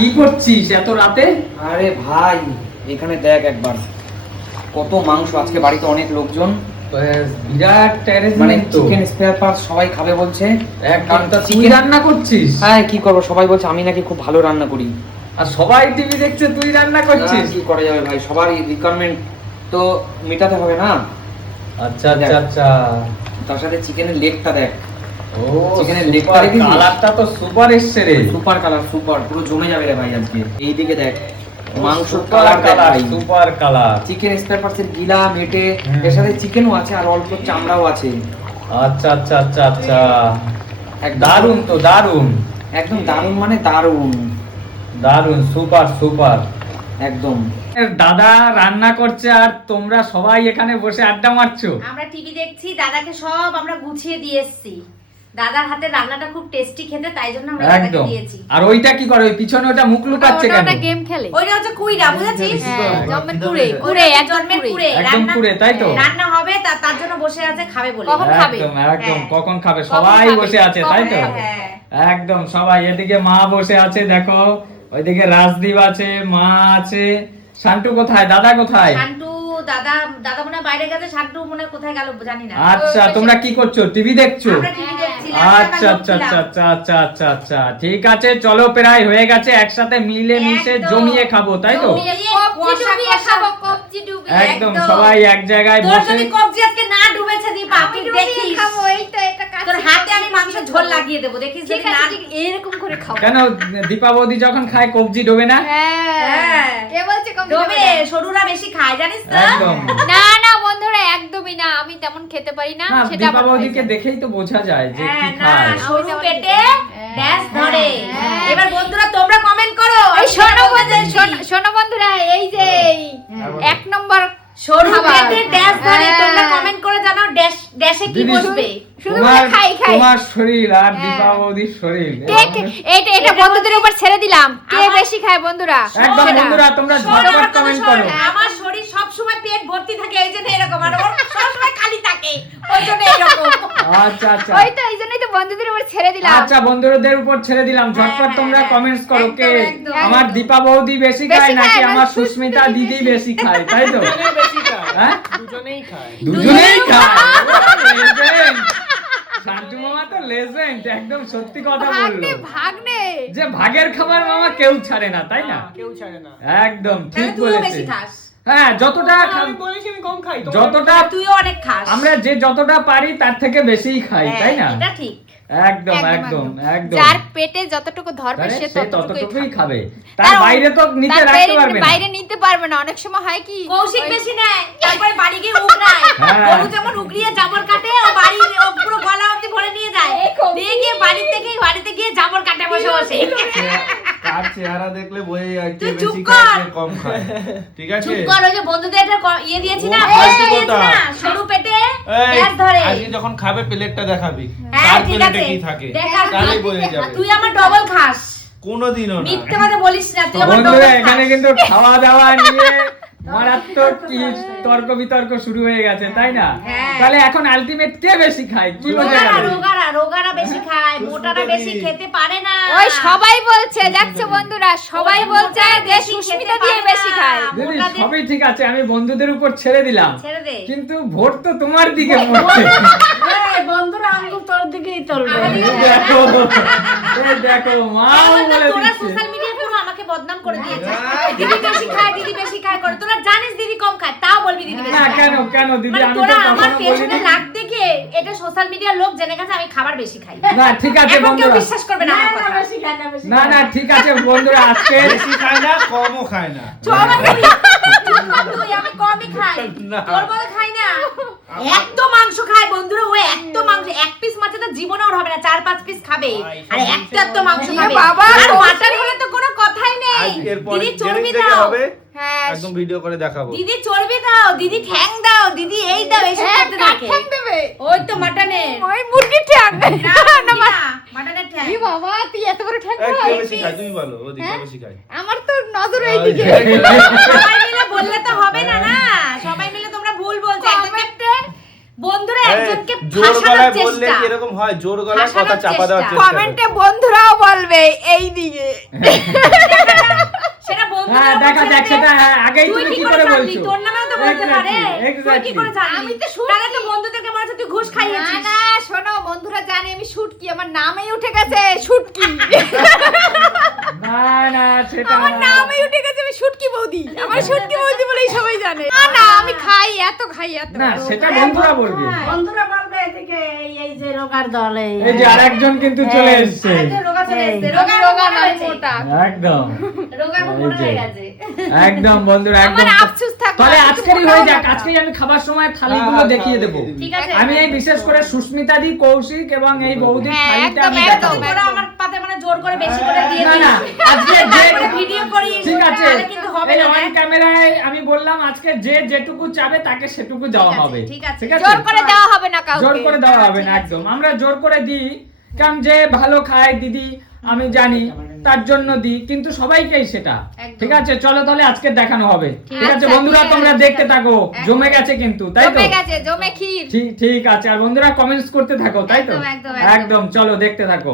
কি করছিস এত রাতে? আরে ভাই এখানে দেখ একবার কত মাংস, আজকে বাড়িতে অনেক লোকজন, বিরাট মানে অ্যারেঞ্জমেন্ট তো। চিকেন স্পেয়ার পার্টস সবাই খাবে বলছে। একদম তুই চিকেন রান্না করছিস? হ্যাঁ কি করবো, সবাই বলছে আমি নাকি খুব ভালো রান্না করি। আর সবাই টিভি দেখছে তুই রান্না করছিস? কি করা যাবে ভাই, সবার রিকোয়ারমেন্ট তো মেটাতে হবে না। আচ্ছা আচ্ছা আচ্ছা। তার সাথে চিকেনের লেগটা দেখ, ও চিকেনের চিকেনের লেগটা দেখেছিস? কালারটা তো সুপার এসছে রে। সুপার কালার, সুপার, পুরো জমে যাবে রে ভাই আজকে। এইদিকে দেখ মাংস super colour colour, super colour. Chicken spare পার্টসের গিলা মেটে, হুম। এর সাথে চিকেনও আছে আর অল্প চামড়াও আছে। আচ্ছা আচ্ছা আচ্ছা আচ্ছা। একদম দারুন তো দারুন, একদম দারুন, মানে দারুন দারুন, সুপার সুপার। একদম। দাদা রান্না করছে আর তোমরা সবাই এখানে বসে আড্ডা মারছো। আমরা টিভি দেখছি, দাদাকে সব আমরা গুছিয়ে দিয়ে এসেছি। দাদার হাতে রান্নাটা খুব টেস্টি খেতে, তাই জন্য আমরা দাদাকে একদম। দিয়েছি। আর ওইটা কি করে, ওই পিছনে ওটা মুখ লুকাচ্ছে কেন? ওটা গেম খেলে। ওইটা হচ্ছে কুইরা, বুঝেছিস? হ্যাঁ, জন্মের কুড়ে, ওইটা কুড়ে, হচ্ছে একদম জন্মের কুড়ে। কুড়ে। একদম কুড়ে, তাই তো? রান্না হবে তার জন্য বসে আছে, খাবে বলে। কখন খাবে? একদম একদম, হ্যাঁ। কখন খাবে কখন সবাই খাবে? বসে আছে, তাই তো? হ্যাঁ। একদম সবাই, এদিকে মা বসে আছে দেখো, ওইদিকে রাজদীপ আছে, মা আছে। শান্টু কোথায়, দাদা কোথায়? শান্টু দাদা মনে হয় বাইরে গেছে, শান্টু মনে হয় কোথায় গেল জানি না। আচ্ছা, তোমরা কি করছো, টিভি দেখছো? আমরা টিভি দেখছি। আচ্ছা আচ্ছা আচ্ছা আচ্ছা আচ্ছা আচ্ছা আচ্ছা, ঠিক আছে, চলো প্রায় হয়ে গেছে, একসাথে মিলে মিশে একদম। জমিয়ে খাবো, তাই তো? জমিয়ে কবজি ডুবিয়ে খাবো, কবজি ডুবিয়ে। একদম একদম। সবাই এক জায়গায় তোর বসে। যদি কবজি আজকে না ডুবেছে দীপা, আমি তুই ডুবিয়ে দেখিস। খাবো, এই তো এটা কাজ। তোর হাতে আমি মাংসের ঝোল লাগিয়ে দেবো, দেখিস ঠিক যদি আছে, না। ঠিক এরকম করে খাবো। কেন দীপা বৌদি যখন খায় কবজি ডোবে না? হ্যাঁ। হ্যাঁ। কে বলছে কবজি ডোবে, ডোবে না? সরুরা বেশি খায় জানিস তো? একদম। না না বন্ধুরা, একদমই না, আমি তেমন খেতে পারি না, না, সেটা দীপা আমার বৌদিকে হয়ে যায়। দেখেই তো বোঝা যায় যে কি হ্যাঁ, না, খায়। সরু আমি পেটে হ্যাঁ, ড্যাশ ধরে। হ্যাঁ। এবার বন্ধুরা তোমরা কমেন্ট করো। এই আমি শোনো বলতে বন্ধুরা, চাইছি। শোনো বন্ধুরা, এই যে এক নম্বর সরু খাবার। পেটে ড্যাশ ধরে, হ্যাঁ। তোমরা কমেন্ট করে জানাও ড্যাশে কি দিদি, বসবে। শুধু তোমার খাই খাই। তোমার শরীর আর হ্যাঁ। দীপা বৌদির শরীর এটা বন্ধুদের উপর ছেড়ে দিলাম, কে আমার- বেশি খায় বন্ধুরা। একদম সেটা। বন্ধুরা, তোমরা শোনো, আমার ঝটপট কথা কমেন্ট শোনো। করো। আমার শরীর সব সময় পেট ভর্তি থাকে, এই জন্য এরকম, আর ওর সবসময় খালি থাকে, ওই জন্য এরকম। আচ্ছা আচ্ছা ওই তো, এই জন্যই তো বন্ধুদের উপর ছেড়ে দিলাম। আচ্ছা, বন্ধুদের উপর ছেড়ে দিলাম, ঝটপট হ্যাঁ, তোমরা হ্যাঁ, কমেন্টস করো, একদম, কে একদম, আমার একদম। দীপা বৌদি বেশি বেশি খায় নাকি খায় না, আমার সুস্মিতা সুস্মিতা দিদি দিদি বেশি খায়, তাই তো? হ্যাঁ, দুজনেই খায়। দুজনেই খায়। Legend! শান্তু মামা তো লেজেন্ড, একদম সত্যি কথা বললো ভাগ্নে ভাগ্নে। যে ভাগের খাবার মামা কেউ ছাড়ে না, তাই না? কেউ ছাড়ে না। একদম তাহলে ঠিক তুইও বলেছে। বেশি খাস। হ্যাঁ, যতটা আমি বলেছি আমি কম খাই। তোমরা যতটা তুইও অনেক খাস। আমরা যে যতটা পারি তার থেকে বেশিই খাই, হ্যাঁ, তাই না? এটা ঠিক। একদম একদম একদম। যার পেটে যতটুকু ধরবে তাহলে সে সে ততটুকুই ততটুকুই খাবে। খাবে, তার বাইরে তো নিতে তার রাখতে পারবে না। বাইরে নিতে পারবে না, অনেক সময় হয় কি কৌশিক ওই- বেশি নেয়, তারপরে বাড়ি গিয়ে উগড়ায়। হ্যাঁ। গরু যেমন উগড়িয়ে জাবর কাটে, ও পুরো গলা অবধি ভরে নিয়ে যায়। নিয়ে গিয়ে বাড়িতে গিয়ে জাবর কাটে বসে বসে। তার চেহারা দেখলে বোঝা যায় কে তুই চুপ বেশি কর। খায় কে কম খায়। ঠিক আছে? চুপ কর, ওই যে বন্ধুদের একটা ইয়ে দিয়েছি না, ও, বয়স ফালতু দিয়েছি কথা। না, সরু পেটে এই, গ্যাস ধরে। আজকে যখন খাবে প্লেটটা দেখাবি। হ্যাঁ, কার ঠিক প্লেটে আছে। কি থাকে? দেখা, তাহলেই বোঝা যাবে। তুই আমার ডবল খাস, কোনোদিনও না। মিথ্যে কথা বলিস না, তুই আমার বন্ধুরা, ডবল এখানে খাস। কিন্তু খাওয়া দাওয়া নিয়ে মারাত্মক কি তর্ক বিতর্ক শুরু হয়ে গেছে, তাই না? হ্যাঁ। তাহলে এখন আলটিমেট কে বেশি খায়, কি বোঝা গেল? রোগারা বেশি খায়, মোটারা বেশি খেতে পারে না। ওই সবাই বলছে, দেখছো বন্ধুরা, সবাই বলছে যে বেশি সুস্মিতা খেতে দিয়ে পারে বেশি না। খায়। দিদি, মোটাদের- সবই ঠিক আছে, আমি বন্ধুদের উপর ছেড়ে দিলাম, ছেড়ে দে। কিন্তু ভোট তো তোমার দিকে পড়ছে। বন্ধুরা আঙ্গুল তোর দিকেই তোলবে। আমাদের- দেখো, এই দেখো, মাও বলে তোরা দিচ্ছে। সোশ্যাল মিডিয়ায় পুরো আমাকে বদনাম করে দিয়েছে। দিদি বেশি খায় করে। তোরা জানিস দিদি কম খায়, তাও বলবি দিদি বেশি না, খায়। কেন কেন দিদি, মানে আমি তো তোরা আমার কখনো পেছনে বলিনি। লাগ দেখে এটা সোশ্যাল মিডিয়ার লোক জেনে গেছে আমি খাবার বেশি খাই। না, ঠিক আছে এখন কেউ বন্ধুরা, বিশ্বাস করবে না আমার কথা। বেশি খায় না, বেশি না না, ঠিক আছে বন্ধুরা, আজকে বেশি খায় না, কমও খায় না। চল দিদি, চুপ কর তুই, আমি কমই খাই। না। তোর মতো খাই না। এত মাংস খায় বন্ধুরা, ও এত মাংস, এক পিস মাছে তো জীবনে ওর হবে না, 4-5 পিস খাবে। আর এত মাংস এ খাবে। বাবা, আর মাটন হলে তো কোনো কথাই নেই। আজ এরপর দিদি যেদিন চর্বি থেকে দাও। হবে হ্যাঁ, একদম ভিডিও করে দেখাবো। দিদি চর্বি দাও, দিদি ঠ্যাং দাও, দিদি এই দাও, এসব হ্যাঁ, করতে কার থাকে। ঠ্যাং দেবে? ওই তো মাটনের। ওই মুরগির ঠ্যাং। না, মাটনের ঠ্যাং। ই বাবা, তুই এত বড় ঠ্যাং এই, কে খাস? বেশি খায় তুমি বলো, ওদিকে হ্যাঁ? বেশি খায়। আমার তো নজর এইদিকে। সবাই মিলে বললে তো হবে না না, সবাই মিলে তোমরা ভুল বলছো। একজনকে বন্ধুরা একজনকে জোর ফাঁসানোর গলায় বললে চেষ্টা। কি এরকম হয়? জোর গলায় কথা ফাঁসানোর চাপা দেওয়ার চেষ্টা। চেষ্টা করে। কমেন্টে বন্ধুরাও বলবে এই দিকে সেটা বন্ধুদের হ্যাঁ উপর দেখা ছেড়ে যাক দে। সেটা আগেই তুই তুমি কি কি করে করে জানলি? বলছো তোর নামেও তো বলতে পারে। তুই কি করে জানলি? আমি তো শুনছি। তাহলে তো বন্ধুদেরকে মনে হচ্ছে তুই ঘুষ না খাইয়েছিস। না শোনো বন্ধুরা জানে আমি শুটকি, আমার নামেই উঠে গেছে শুটকি। না না সেটা আমার নামেই উঠে গেছে আমি শুটকি বৌদি, আমার শুটকি বৌদি বলেই সবাই জানে। না না আমি খাই এত না সেটা বন্ধুরা বলবে বন্ধুরা বলবে এদিকে এই যে রোগার দল এই যে আরেকজন কিন্তু চলে এসেছে আরেকজন রোগা চলে এসেছে। রোগা রোগা নয় মোটা। একদম রোগার খুব মোটা হয়ে গেছে। একদম বন্ধুরা একদম আমার আফসোস থাকবে তাহলে আমি আজকেরই মোটাও হয়ে যাক, না। আজকেই আমি খাবার সময় থালিগুলো হ্যাঁ, দেখিয়ে হ্যাঁ, দেবো। ঠিক আছে। আমি এই বিশেষ করে সুস্মিতা দি, কৌশিক এবং এই বৌদির হ্যাঁ, থালিটা একদম, আমি একদম। দেখাবো। তোরা আমার পাতে মানে জোর করে বেশি করে দিয়ে না দিস। না আজকে তারপরে যে ভিডিও করি ঠিক আছে তাহলে কিন্তু হবে এই না। অন ক্যামেরায় আমি বললাম আজকে যে যেটুকু চাবে তাকে সেটুকু দেওয়া হবে। ঠিক আছে। ঠিক আছে জোর করে দেওয়া হবে না কাউকে। জোর করে দেওয়া হবে না একদম, আমরা জোর করে দিই কারণ যে ভালো খায় দিদি আমি জানি তার জন্য দিই, কিন্তু সবাইকেই সেটা। একদম। ঠিক আছে চলো তাহলে আজকে দেখানো হবে। ঠিক আছে আচ্ছা, বন্ধুরা ঠিক আছে, তোমরা ঠিক দেখতে আছে। থাকো, জমে গেছে কিন্তু তাই তো? জমে গেছে জমে ক্ষীর। ঠিক আছে আর বন্ধুরা কমেন্টস করতে থাকো তাই তো? একদম, একদম, একদম চলো দেখতে থাকো।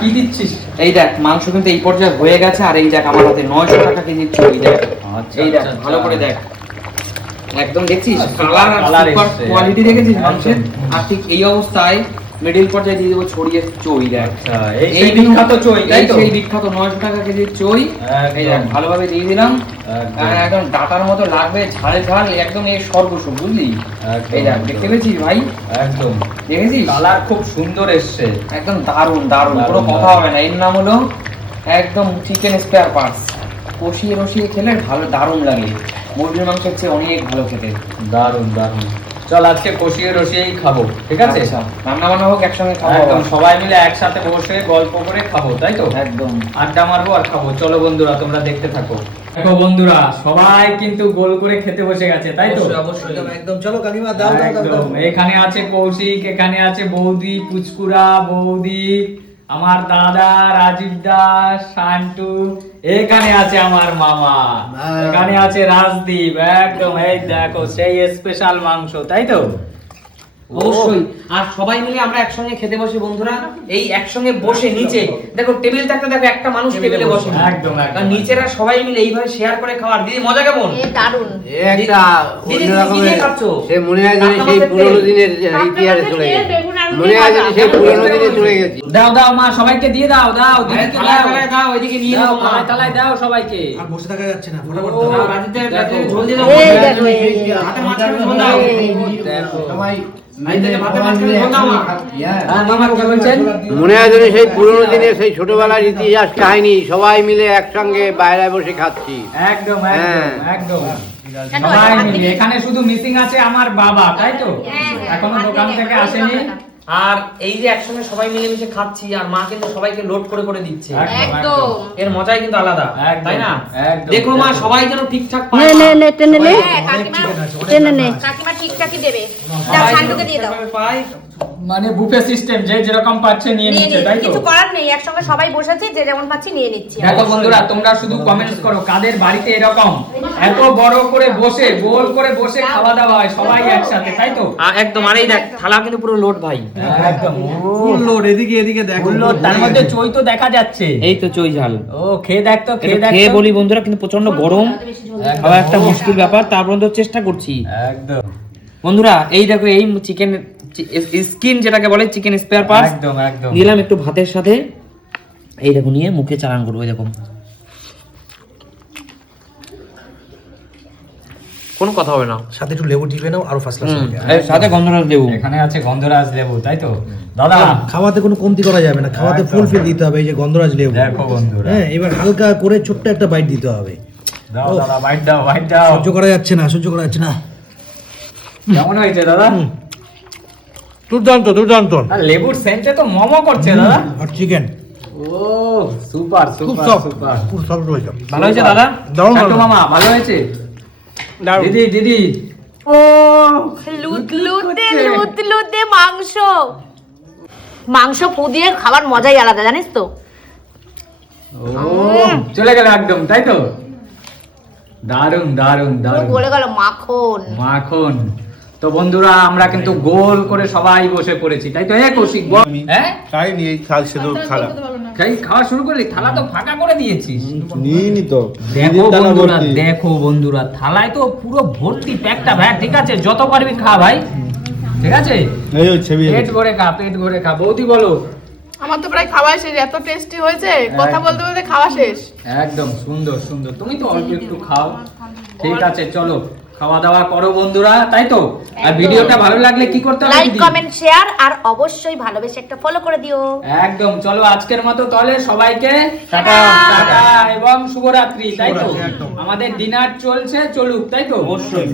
কি দিচ্ছিস? এই দেখ মাংস কিন্তু এই পর্যায়ে হয়ে গেছে, আর এই দেখ আমার হাতে 900 টাকা কেজি চড়ি দেখ। আচ্ছা, এই দেখ আচ্ছা, ভালো আচ্ছা। করে দেখ, একদম দেখছিস আচ্ছা, কালার আর কালার সুপার এসছে, কোয়ালিটি দেখেছিস একদম। মাংসের। আর ঠিক এই অবস্থায় মিডল পর্যায়ে দিয়ে দেবো ছড়িয়ে চই দেখ। আচ্ছা এই সেই বিখ্যাত চই তাই এই তো? সেই বিখ্যাত 900 টাকা কেজি চই। একদম। এই দেখ ভালোভাবে দিয়ে দিলাম, একদম। একদম ডাটার মতো লাগবে, ঝাল ঝাল একদম এই সর্বসুখ বুঝলি। একদম, এই দেখ একদম। দেখতে পেয়েছিস ভাই, একদম দেখেছিস কালার খুব সুন্দর এসছে। একদম দারুণ দারুণ, দারুণ, পুরো কথা দারুণ। হবে না। এর নাম হলো একদম চিকেন স্পেয়ার পার্টস। কষিয়ে রসিয়ে খেলে ভালো দারুণ লাগে, মুরগির মাংসের চেয়ে অনেক ভালো খেতে। দারুন দারুন চল আজকে কষিয়ে রসিয়েই খাবো ঠিক আছে? আচ্ছা, রান্না বান্না হোক একসঙ্গে খাবো। একদম সবাই মিলে একসাথে বসে গল্প করে খাবো তাই তো? একদম আড্ডা মারবো আর খাবো। চলো বন্ধুরা তোমরা দেখতে থাকো। দেখো বন্ধুরা সবাই কিন্তু গোল করে খেতে বসে গেছে তাই তো? একদম চলো কাকিমা দাও দাও দাও একদম এখানে আছে কৌশিক, এখানে আছে বৌদি পুচকুরা, বৌদি আমার দাদা রাজীব দাস, শান্টু, এখানে আছে আমার মামা, এখানে আছে রাজদীপ। একদম এই দেখো সেই স্পেশাল মাংস তাই তো? অবশ্যই। আর সবাই মিলে আমরা একসঙ্গে খেতে বসি বন্ধুরা, এই একসঙ্গে বসে নিচে দেখো টেবিল থাকতে দেখো একটা মানুষ টেবিলে বসে না। একদম, একদম। আর নিচেরা সবাই মিলে এইভাবে শেয়ার করে খাওয়ার। দিদি মজা কেমন? এ দারুণ। একটা দিদি, অন্য তুমি কি দিয়ে রকমের খাচ্ছো? সে মনে হয় যেন কাতলা সেই মাছের পুরোনো তেল। দিনের ইতিহাসে চলে গেছে, মনে হয় যেন সেই পুরোনো দিনে চলে গেছি। দাও দাও মা সবাইকে দিয়ে দাও, দাও আরে দিদিকে থালায় দাও, থালায় দাও, ওইদিকে নিয়ে দাও নাও মা। থালায় থালায় দাও সবাইকে। আর বসে থাকা যাচ্ছে না, ফটাফট ও, দাও, রাজীব দা, দেখো। ঝোল দিয়ে দাও। এই দেখো, এই যে হাতের মাঝখানে ঝোল দাও। দেখো। এই যে ভাতের মাঝখানে ঝোল দাও মা। হ্যাঁ মামা কি বলছেন? মনে হয় যেন সেই পুরোনো দিনের সেই ছোটবেলার ইতিহাস কাহিনী, সবাই মিলে একসঙ্গে বাইরে বসে খাচ্ছি। একদম হ্যাঁ। একদম সবাই মিলে। এখানে শুধু মিসিং আছে আমার বাবা তাই তো? এখনো দোকান থেকে আসেনি। আর এই যে একসঙ্গে সবাই মিলেমিশে খাচ্ছি, আর মা কিন্তু সবাইকে লোড করে করে দিচ্ছে। একদম। এর মজাই কিন্তু আলাদা, একদম, তাই না? একদম। দেখো মা সবাই যেন ঠিকঠাক নে পায়। নে নে টেনে নে হ্যাঁ, কাকিমা টেনে নে কাকিমা ঠিকঠাকই দেবে। দাও শান্তুকে দিয়ে দাও। পায়। মানে বুফে সিস্টেম, যে যেরকম পাচ্ছে নিয়ে নিয়ে নিচ্ছে নিই, তাই তো? কিছু করার নেই, একসঙ্গে সবাই বসেছি, যে যেমন পাচ্ছি নিয়ে নিচ্ছি। দেখো বন্ধুরা তোমরা শুধু কমেন্টস করো কাদের বাড়িতে এরকম এত বড় করে বসে গোল করে বসে খাওয়া দাওয়া হয় সবাই একসাথে তাই তো? একদম। আর এই দেখ থালা কিন্তু পুরো লোড ভাই। একদম ফুল লোড, এদিকে এদিকে দেখো। ফুল লোড, তার মধ্যে চই তো দেখা যাচ্ছে। এই তো চই ঝাল। ও খেয়ে দেখ তো, খেয়ে এটা দেখ খেয়ে তো। বলি বন্ধুরা কিন্তু প্রচন্ড গরম, খাওয়া একটা মুশকিল ব্যাপার, তারপর তো চেষ্টা করছি একদম বন্ধুরা। এই দেখো এই চিকেন স্কিন যেটাকে বলে চিকেন স্পেয়ার পার্টস একদম একদম নিলাম একটু ভাতের সাথে। এই দেখো নিয়ে মুখে চালান করবো, এই দেখো কোনো কথা হবে না। সাথে একটু লেবু টিপে নাও, আরো ফার্স্ট ক্লাস হবে। এর সাথে গন্ধরাজ দেবো। এখানে আছে গন্ধরাজ লেবু তাই তো দাদা? খাওয়াতে কোনো কমতি করা যাবে না, খাওয়াতে ফুল ফিল দিতে হবে। এই যে গন্ধরাজ লেবু, দেখো বন্ধুরা, হ্যাঁ, এবার হালকা করে ছোট্ট একটা বাইট দিতে হবে। দাও দাদা বাইট দাও, বাইট দাও। সহ্য করা যাচ্ছে না, সহ্য করা যাচ্ছে না। কেমন হয়েছে দাদা? দুর্দান্ত দুর্দান্ত। আর লেবুর সেন্টে তো মমো করছে দাদা। আর চিকেন ও সুপার খুব সুপার সফট, সুপার। খুব সফট হয়েছে। ভালো হয়েছে দাদা? দারুণ চাট্টু ভালো। মামা ভালো হয়েছে? দিদি দিদি ও লুদলুদে লুদলুদে মাংস। মাংস পু দিয়ে খাবার মজাই আলাদা জানিস তো? ও চলে গেল একদম তাই তো? দারুন দারুন পুরো দারুন গলে গেল মাখন। মাখন। তো বন্ধুরা আমরা কিন্তু গোল করে সবাই বসে পড়েছি, তাই তো? কৌশিক বল। হ্যাঁ খাইনি এই খাল সে তো খারাপ। খাওয়া শুরু করে থালা তো ফাঁকা করে দিয়েছিস। নিইনি তো। দেখো বন্ধুরা, দেখো বন্ধুরা, থালায় তো পুরো ভর্তি প্যাকটা ভাই। ঠিক আছে, যত পারবি খা ভাই, ঠিক আছে? এই হচ্ছে পেট ভরে খা, পেট ভরে খা। বৌদি বলো। আমার তো প্রায় খাওয়া শেষ, এত টেস্টি হয়েছে, কথা বলতে বলতে খাওয়া শেষ। একদম সুন্দর সুন্দর। তুমি তো অল্প একটু খাও, ঠিক আছে? চলো খাওয়া দাওয়া করো বন্ধুরা, তাই তো? আর ভিডিওটা ভালো লাগলে কি করতে হবে? লাইক, কমেন্ট, শেয়ার আর অবশ্যই ভালোবেসে একটা ফলো করে দিও। একদম। চলো আজকের মতো তাহলে সবাইকে টাটা টাটা এবং শুভরাত্রি, তাই তো? আমাদের ডিনার চলছে, চলুক, তাই তো? অবশ্যই।